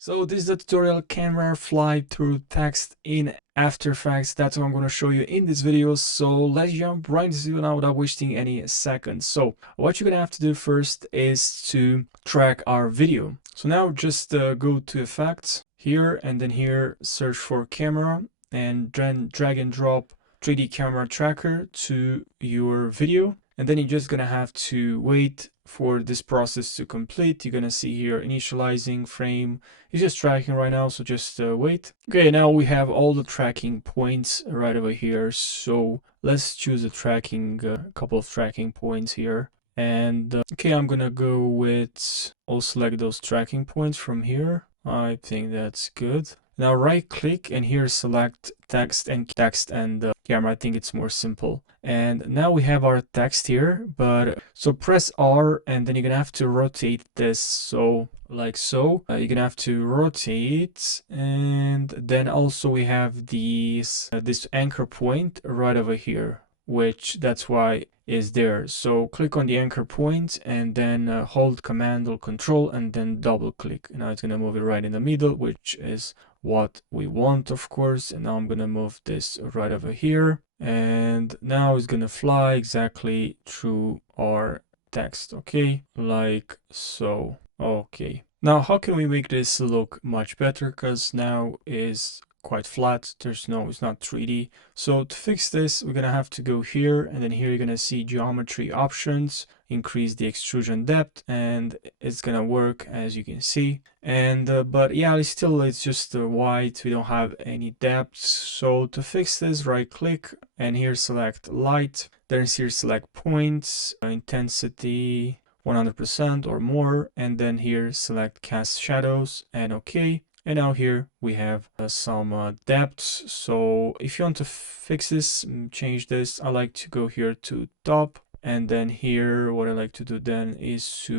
So this is the tutorial camera fly through text in After Effects. That's what I'm going to show you in this video. So let's jump right into this video now without wasting any seconds. So what you're going to have to do first is to track our video. So now just go to Effects here and then here search for camera and then drag and drop 3D camera tracker to your video. And then you're just going to have to wait for this process to complete. You're going to see here initializing frame. It's just tracking right now, so just wait. Okay, now we have all the tracking points right over here. So let's choose a tracking, couple of tracking points here. And okay, I'm gonna go with, I'll select those tracking points from here. I think that's good. Now right click and here select text and camera. I think it's more simple. And now we have our text here, but so press R and then you're gonna have to rotate this. So like so, you're gonna have to rotate, and then also we have these this anchor point right over here, which that's why is there. So click on the anchor point and then hold Command or Control and then double click. Now it's gonna move it right in the middle, which is what we want, of course. And now I'm gonna move this right over here, and now it's gonna fly exactly through our text. Okay, like so. Okay, now how can we make this look much better? Because now is quite flat. It's not 3D. So to fix this, we're gonna have to go here, and then here you're gonna see geometry options, increase the extrusion depth, and it's gonna work as you can see. And but yeah, it's just white. We don't have any depth. So to fix this, right click and here select light, then here select points, intensity 100% or more, and then here select cast shadows and okay. And now here we have some depths. So if you want to fix this, change this, I like to go here to top, and then here what I like to do then is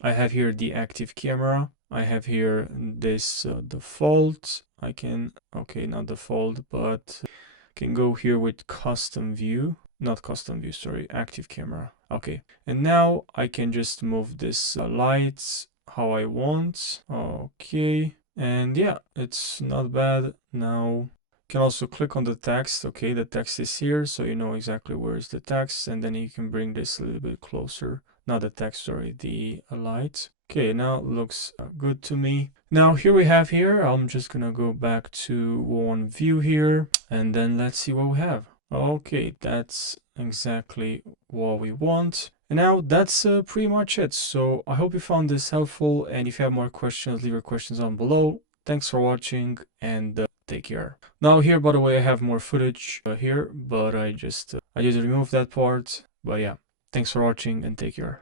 I have here the active camera, I have here this default. I can, okay, not default, but can go here with custom view, not custom view, sorry, active camera. Okay, and now I can just move this lights how I want. Okay, and yeah, it's not bad. Now you can also click on the text. Okay, the text is here, so you know exactly where is the text, and then you can bring this a little bit closer. Not the text, sorry, the light. Okay, now it looks good to me. Now here we have here, I'm just gonna go back to one view here, and then let's see what we have. Okay, that's exactly what we want. And now that's pretty much it. So I hope you found this helpful, and if you have more questions, leave your questions down below. Thanks for watching, and take care. Now here, by the way, I have more footage here, but I just removed that part. But yeah, thanks for watching and take care.